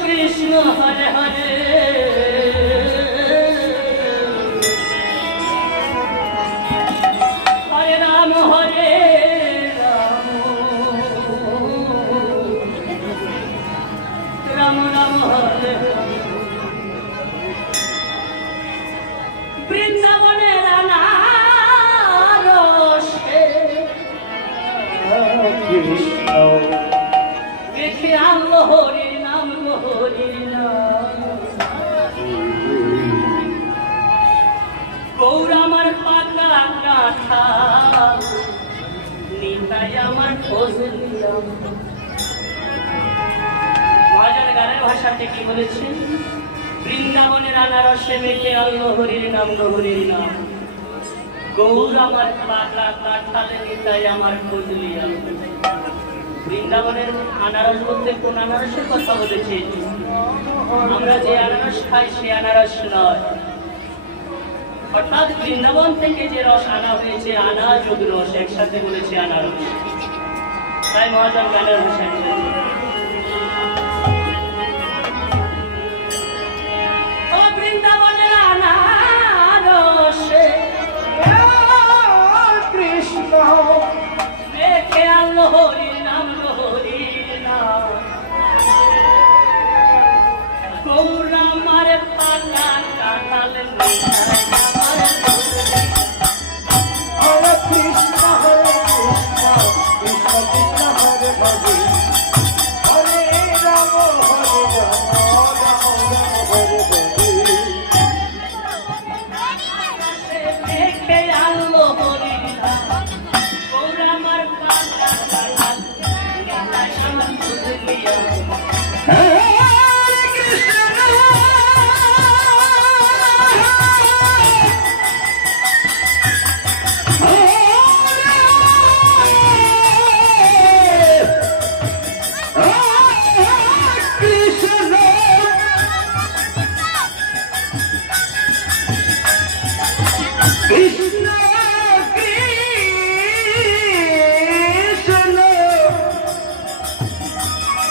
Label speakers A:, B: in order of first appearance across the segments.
A: কৃষ্ণ হরে হরে হরে রাম হরে রাম রাম রাম হরে বৃন্দাবনে রানা রসে
B: কৃষ্ণ
A: দেখে আল্লাহ হরে সাথে কি বলেছেন বৃন্দাবনের আনারসে মেটে অল্ল হরির নাম গহরির নাম গৌর আমার পাতা নিতাই আমার খুঁজলি বৃন্দাবনের আনারস বলতে কোন আনারসের কথা বলেছে আমরা যে আনারস খাই সে আনারস নয় অর্থাৎ বৃন্দাবন থেকে যে রস আনা হয়েছে আনা যোগ রস একসাথে বলেছে আনারস তাই মহাজন গানের ভাষায়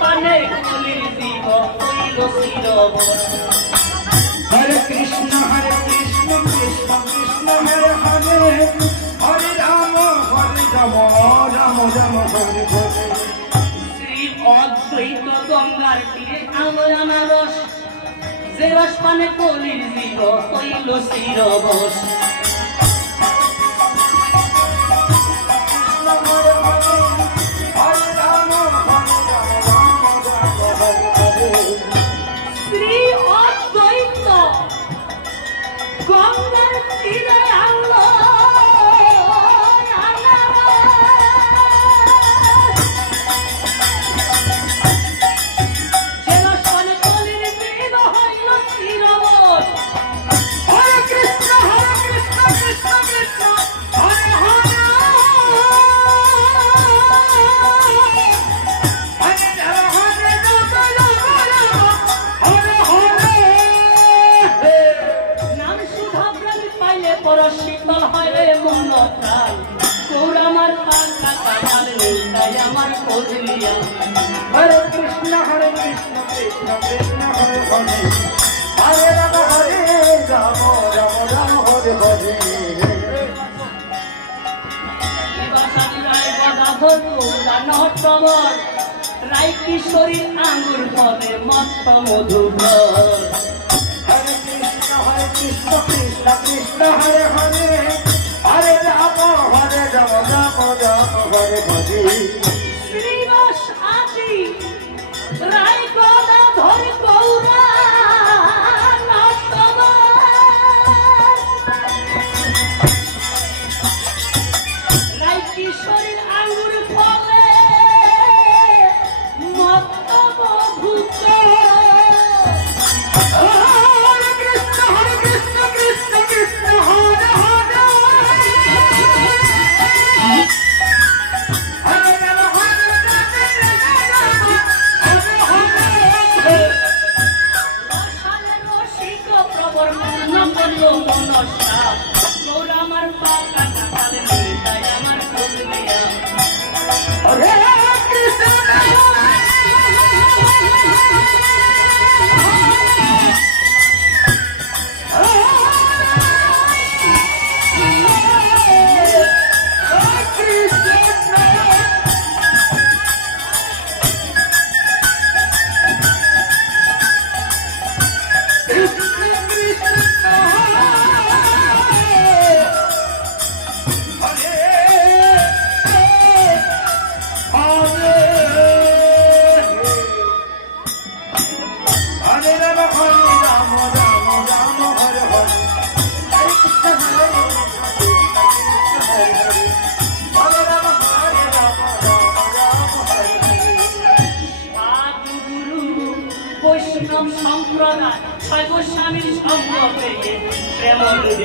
A: পানে কুলির জীব হইল চিরবন
B: হরে কৃষ্ণ হরে কৃষ্ণ কৃষ্ণ কৃষ্ণ হরে হরে হরে রাম হরে রাম রাম রাম হরে হরে
A: শ্রী অদ্বৈত গঙ্গার তীরে আমার আনারস যে রস পানে কলির জীব হইল চিরবস আমার হরে
B: কৃষ্ণ হরে কৃষ্ণ কৃষ্ণ কৃষ্ণ হরে হরে হরে রাম হরে রাম রাম হরে হরে
A: রায় কিশোরীর আঙ্গুর ফলে মত্ত মধুর
B: হরে কৃষ্ণ হরে কৃষ্ণ কৃষ্ণ কৃষ্ণ হরে হরে અરે જામો હરે જમ જામો જામ હરે ભજી
A: বৈষ্ণব সম্প্রদায় ছয় প্রেম সম্প্রদায় ছয় গোস্বামীর